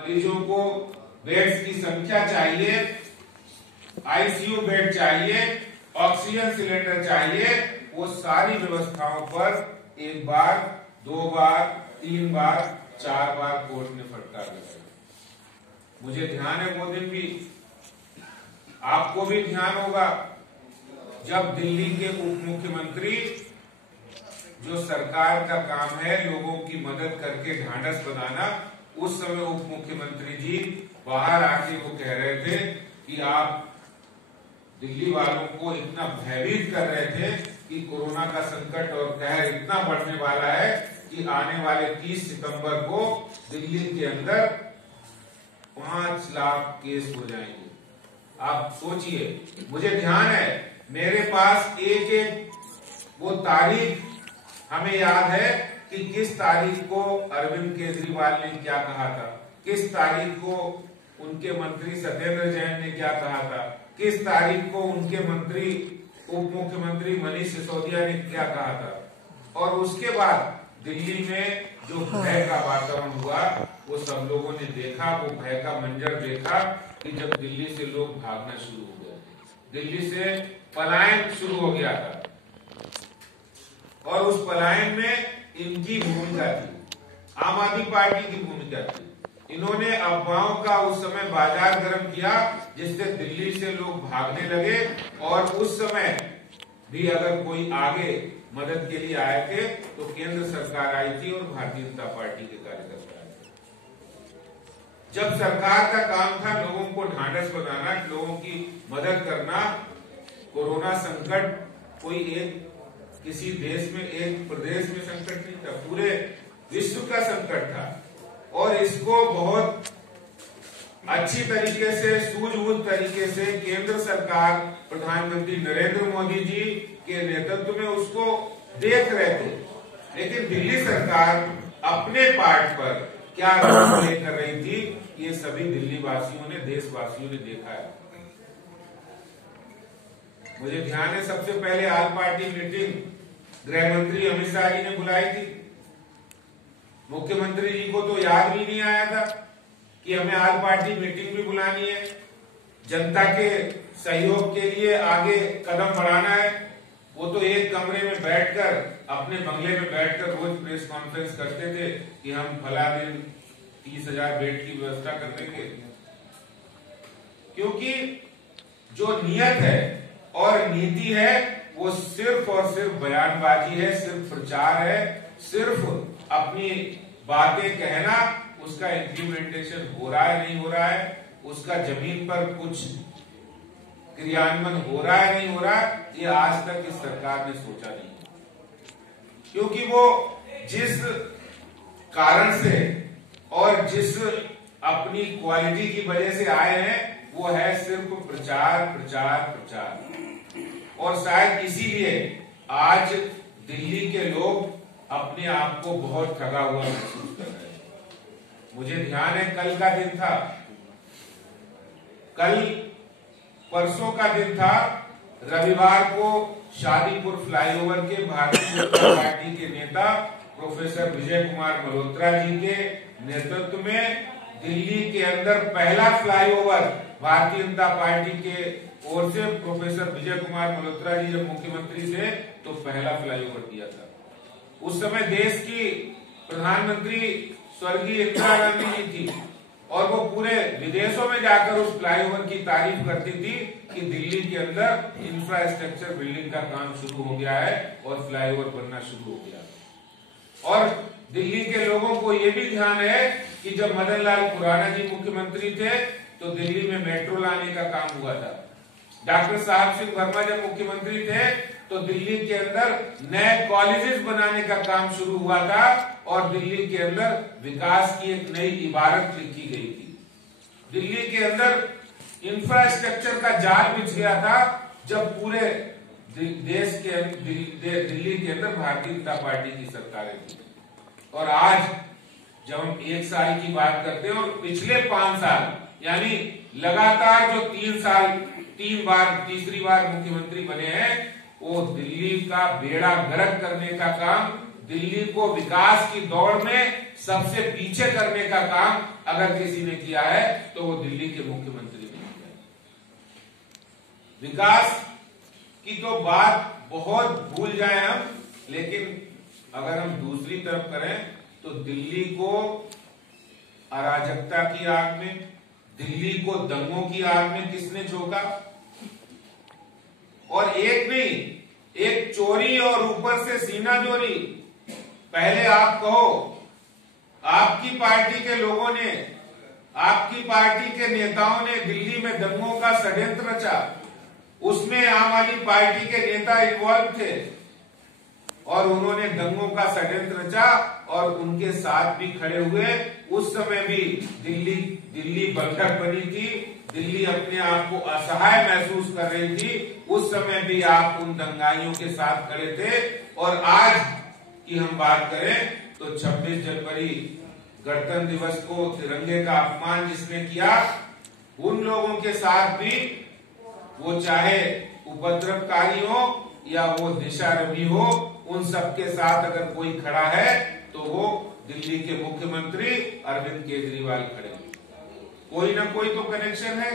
मरीजों को बेड्स की संख्या चाहिए, आईसीयू बेड चाहिए, ऑक्सीजन सिलेंडर चाहिए, वो सारी व्यवस्थाओं पर एक बार, दो बार, तीन बार, चार बार कोर्ट ने फटकार लगाई। मुझे ध्यान है वो दिन भी, आपको भी ध्यान होगा, जब दिल्ली के उप मुख्यमंत्री, जो सरकार का काम है लोगों की मदद करके ढांढस बनाना, उस समय उप मुख्यमंत्री जी बाहर आके वो कह रहे थे कि आप दिल्ली वालों को इतना भयभीत कर रहे थे कि कोरोना का संकट और कहर इतना बढ़ने वाला है कि आने वाले 30 सितंबर को दिल्ली के अंदर 5 लाख केस हो जाएंगे। आप सोचिए, मुझे ध्यान है, मेरे पास एक एक वो तारीख हमें याद है कि किस तारीख को अरविंद केजरीवाल ने क्या कहा था, किस तारीख को उनके मंत्री सत्येंद्र जैन ने क्या कहा था, किस तारीख को उनके मंत्री उप मुख्यमंत्री मनीष सिसोदिया ने क्या कहा था। और उसके बाद दिल्ली में जो भय का वातावरण हुआ वो सब लोगों ने देखा, वो भय का मंजर देखा कि जब दिल्ली से लोग भागना शुरू हो गए, दिल्ली से पलायन शुरू हो गया था। और उस पलायन में इनकी भूमिका थी, आम आदमी पार्टी की भूमिका थी। इन्होंने अफवाहों का उस समय बाजार गर्म किया जिससे दिल्ली से लोग भागने लगे। और उस समय भी अगर कोई आगे मदद के लिए आए थे तो केंद्र सरकार आई थी और भारतीय जनता पार्टी के कार्यकर्ता आए थे। जब सरकार का काम था लोगों को ढांढस बनाना, लोगों की मदद करना, कोरोना संकट कोई एक किसी देश में, एक प्रदेश में संकट नहीं था, पूरे विश्व का संकट था। और इसको बहुत अच्छी तरीके से, सूझबूझ तरीके से केंद्र सरकार, प्रधानमंत्री नरेंद्र मोदी जी के नेतृत्व में उसको देख रहे थे। लेकिन दिल्ली सरकार अपने पार्ट पर क्या रोल प्ले कर रही थी, ये सभी दिल्ली वासियों ने, देशवासियों ने देखा है। मुझे ध्यान है, सबसे पहले ऑल पार्टी मीटिंग गृह मंत्री अमित शाह जी ने बुलाई थी। मुख्यमंत्री जी को तो याद भी नहीं आया था कि हमें ऑल पार्टी मीटिंग भी बुलानी है, जनता के सहयोग के लिए आगे कदम बढ़ाना है। वो तो एक कमरे में बैठकर, अपने बंगले में बैठकर रोज प्रेस कॉन्फ्रेंस करते थे कि हम फला दिन 30,000 बेड की व्यवस्था कर देंगे। क्योंकि जो नियत है और नीति है वो सिर्फ और सिर्फ बयानबाजी है, सिर्फ प्रचार है, सिर्फ अपनी बातें कहना, उसका इम्प्लीमेंटेशन हो रहा है नहीं हो रहा है, उसका जमीन पर कुछ क्रियान्वयन हो रहा है नहीं हो रहा है, ये आज तक इस सरकार ने सोचा नहीं। क्योंकि वो जिस कारण से और जिस अपनी क्वालिटी की वजह से आए हैं वो है सिर्फ प्रचार प्रचार प्रचार। और शायद इसीलिए आज दिल्ली के लोग अपने आप को बहुत ठगा हुआ महसूस कर रहे हैं। मुझे ध्यान है, कल का दिन था, कल परसों का दिन था, रविवार को शादीपुर फ्लाईओवर के भारतीय जनता पार्टी के नेता प्रोफेसर विजय कुमार मल्होत्रा जी के नेतृत्व में दिल्ली के अंदर पहला फ्लाईओवर भारतीय जनता पार्टी के ओर से प्रोफेसर विजय कुमार मल्होत्रा जी जब मुख्यमंत्री थे तो पहला फ्लाईओवर किया था। उस समय देश की प्रधानमंत्री स्वर्गीय इंदिरा गांधी जी थी और वो पूरे विदेशों में जाकर उस फ्लाईओवर की तारीफ करती थी कि दिल्ली के अंदर इंफ्रास्ट्रक्चर बिल्डिंग का काम शुरू हो गया है और फ्लाईओवर बनना शुरू हो गया। और दिल्ली के लोगों को ये भी ध्यान है कि जब मदन लाल खुराना जी मुख्यमंत्री थे तो दिल्ली में मेट्रो लाने का काम हुआ था। डॉक्टर साहब सिंह वर्मा जब मुख्यमंत्री थे तो दिल्ली के अंदर नए कॉलेजेस बनाने का काम शुरू हुआ था और दिल्ली के अंदर विकास की एक नई इबारत लिखी गई थी। दिल्ली के अंदर इंफ्रास्ट्रक्चर का जाल बिछ गया था जब पूरे देश के दिल्ली के अंदर भारतीय जनता पार्टी की सरकारें थी। और आज जब हम 1 साल की बात करते हैं और पिछले 5 साल यानी लगातार जो 3 साल, 3 बार, तीसरी बार मुख्यमंत्री बने हैं, वो दिल्ली का बेड़ा गर्क करने का काम दिल्ली को विकास की दौड़ में सबसे पीछे करने का काम अगर किसी ने किया है तो वो दिल्ली के मुख्यमंत्री ने किया। विकास की तो बात बहुत भूल जाए हम, लेकिन अगर हम दूसरी तरफ करें तो दिल्ली को अराजकता की आग में, दिल्ली को दंगों की आग में किसने झोंका? और एक नहीं, एक चोरी और ऊपर से सीना जोरी। पहले आप कहो, आपकी पार्टी के लोगों ने, आपकी पार्टी के नेताओं ने दिल्ली में दंगों का षड्यंत्र रचा, उसमें आम आदमी पार्टी के नेता इन्वॉल्व थे और उन्होंने दंगों का षड्यंत्र रचा और उनके साथ भी खड़े हुए। उस समय भी दिल्ली बंधक बनी थी, दिल्ली अपने आप को असहाय महसूस कर रही थी। उस समय भी आप उन दंगाइयों के साथ खड़े थे। और आज की हम बात करें तो 26 जनवरी गणतंत्र दिवस को तिरंगे का अपमान जिसने किया, उन लोगों के साथ भी, वो चाहे उपद्रवकारी हो या वो दिशारवी हो, उन सबके साथ अगर कोई खड़ा है तो वो दिल्ली के मुख्यमंत्री अरविंद केजरीवाल खड़े। कोई ना कोई तो कनेक्शन है।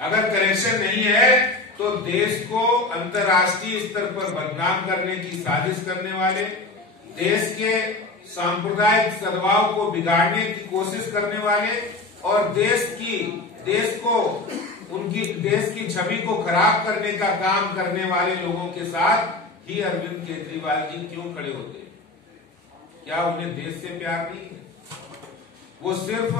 अगर कनेक्शन नहीं है तो देश को अंतर्राष्ट्रीय स्तर पर बदनाम करने की साजिश करने वाले, देश के सांप्रदायिक सद्भाव को बिगाड़ने की कोशिश करने वाले और देश की छवि को खराब करने का काम करने वाले लोगों के साथ ही अरविंद केजरीवाल जी क्यों खड़े होते हैं? क्या उन्हें देश से प्यार नहीं है? वो सिर्फ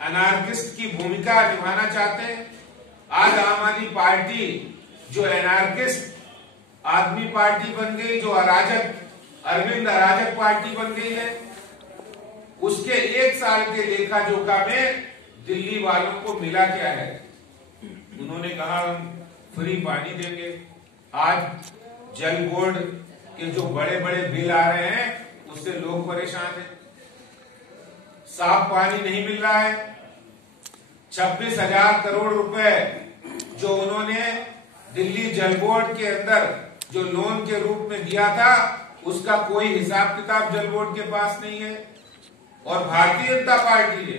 अनार्किस्ट की भूमिका निभाना चाहते हैं। आज आम आदमी पार्टी जो एनार्किस्ट आदमी पार्टी बन गई, जो अरविंद अराजक पार्टी बन गई है, उसके 1 साल के लेखा जोखा में दिल्ली वालों को मिला क्या है? उन्होंने कहा हम फ्री पानी देंगे। आज जल बोर्ड के जो बड़े बड़े बिल आ रहे हैं उससे लोग परेशान हैं। साफ पानी नहीं मिल रहा है। 26,000 करोड़ रुपए जो उन्होंने दिल्ली जल बोर्ड के अंदर जो लोन के रूप में दिया था, उसका कोई हिसाब किताब जल बोर्ड के पास नहीं है। और भारतीय जनता पार्टी ने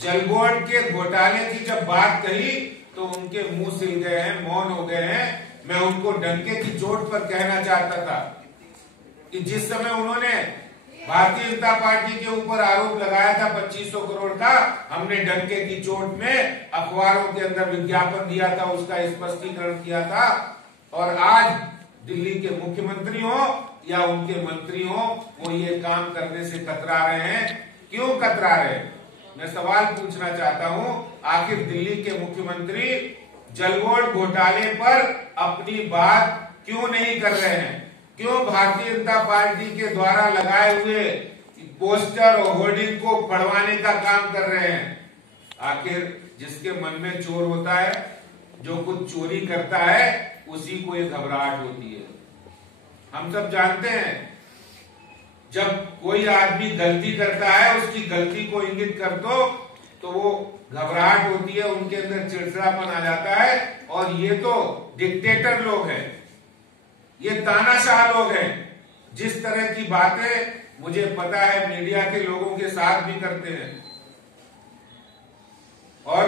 जल बोर्ड के घोटाले की जब बात कही तो उनके मुंह सिल गए हैं, मौन हो गए हैं। मैं उनको डंके की चोट पर कहना चाहता था कि जिस समय उन्होंने भारतीय जनता पार्टी के ऊपर आरोप लगाया था 2500 करोड़ का, हमने डंके की चोट में अखबारों के अंदर विज्ञापन दिया था, उसका स्पष्टीकरण किया था। और आज दिल्ली के मुख्यमंत्री हो या उनके मंत्री हो, वो ये काम करने से कतरा रहे हैं। क्यों कतरा रहे हैं? मैं सवाल पूछना चाहता हूं, आखिर दिल्ली के मुख्यमंत्री जल बोर्ड घोटाले पर अपनी बात क्यों नहीं कर रहे हैं? क्यों भारतीय जनता पार्टी के द्वारा लगाए हुए पोस्टर और होर्डिंग को पढ़वाने का काम कर रहे हैं? आखिर जिसके मन में चोर होता है, जो कुछ चोरी करता है, उसी को ये घबराहट होती है। हम सब जानते हैं, जब कोई आदमी गलती करता है, उसकी गलती को इंगित कर दो तो वो घबराहट होती है, उनके अंदर चिड़चिड़ापन आ जाता है। और ये तो डिक्टेटर लोग हैं, ये तानाशाह लोग हैं। जिस तरह की बातें मुझे पता है मीडिया के लोगों के साथ भी करते हैं। और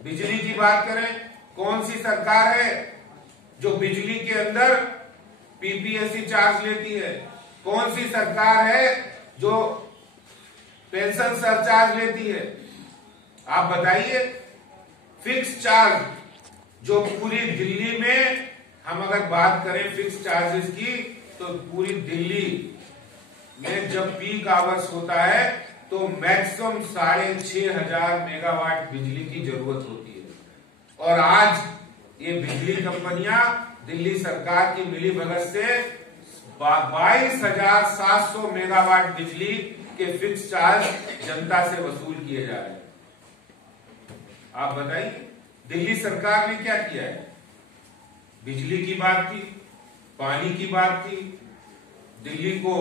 बिजली की बात करें, कौन सी सरकार है जो बिजली के अंदर पीपीएससी चार्ज लेती है? कौन सी सरकार है जो पेंशन सरचार्ज लेती है? आप बताइए। फिक्स चार्ज जो पूरी दिल्ली में, हम अगर बात करें फिक्स चार्जेस की, तो पूरी दिल्ली में जब पीक आवर्स होता है तो मैक्सिमम 6,500 मेगावाट बिजली की जरूरत होती है। और आज ये बिजली कंपनियां दिल्ली सरकार की मिलीभगत से 22,700 मेगावाट बिजली के फिक्स चार्ज जनता से वसूल किए जा रहे हैं। आप बताइए, दिल्ली सरकार ने क्या किया है? बिजली की बात की, पानी की बात की, दिल्ली को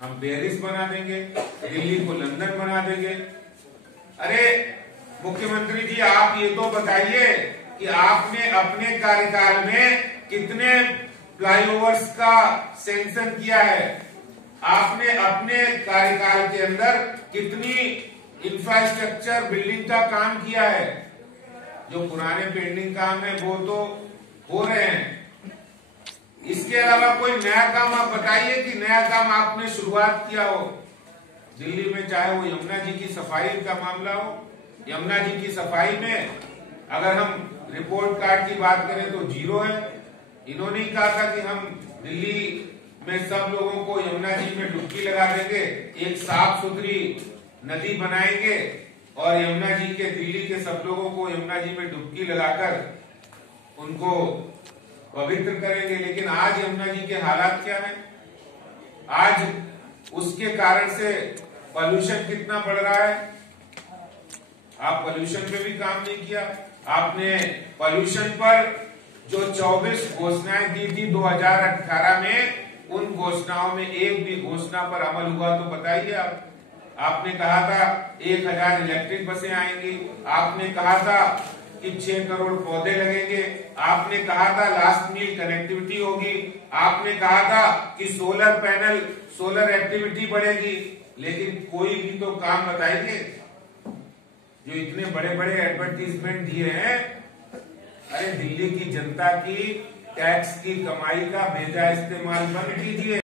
हम पेरिस बना देंगे, दिल्ली को लंदन बना देंगे। अरे मुख्यमंत्री जी, आप ये तो बताइए कि आपने अपने कार्यकाल में कितने फ्लाईओवर्स का सैंक्शन किया है? आपने अपने कार्यकाल के अंदर कितनी इंफ्रास्ट्रक्चर बिल्डिंग का काम किया है? जो पुराने पेंडिंग काम है वो तो हो रहे हैं, इसके अलावा कोई नया काम आप बताइए कि नया काम आपने शुरुआत किया हो दिल्ली में। चाहे वो यमुना जी की सफाई का मामला हो, यमुना जी की सफाई में अगर हम रिपोर्ट कार्ड की बात करें तो 0 है। इन्होंने कहा था कि हम दिल्ली में सब लोगों को यमुना जी में डुबकी लगा देंगे, एक साफ सुथरी नदी बनाएंगे और यमुना जी के, दिल्ली के सब लोगों को यमुना जी में डुबकी लगाकर उनको पवित्र करेंगे। लेकिन आज यमुना जी के हालात क्या है? आज उसके कारण से पॉल्यूशन कितना बढ़ रहा है। आप पॉल्यूशन पे भी काम नहीं किया। आपने पॉल्यूशन पर जो 24 घोषणाएं दी थी 2018 में, उन घोषणाओं में एक भी घोषणा पर अमल हुआ तो बताइए आप। आपने कहा था 1000 इलेक्ट्रिक बसें आएंगी, आपने कहा था कि 6 करोड़ पौधे लगेंगे, आपने कहा था लास्ट मील कनेक्टिविटी होगी, आपने कहा था कि सोलर पैनल, सोलर एक्टिविटी बढ़ेगी, लेकिन कोई भी तो काम बताइए। जो इतने बड़े बड़े एडवर्टीजमेंट दिए हैं, अरे दिल्ली की जनता की टैक्स की कमाई का बेजा इस्तेमाल बंद कीजिए।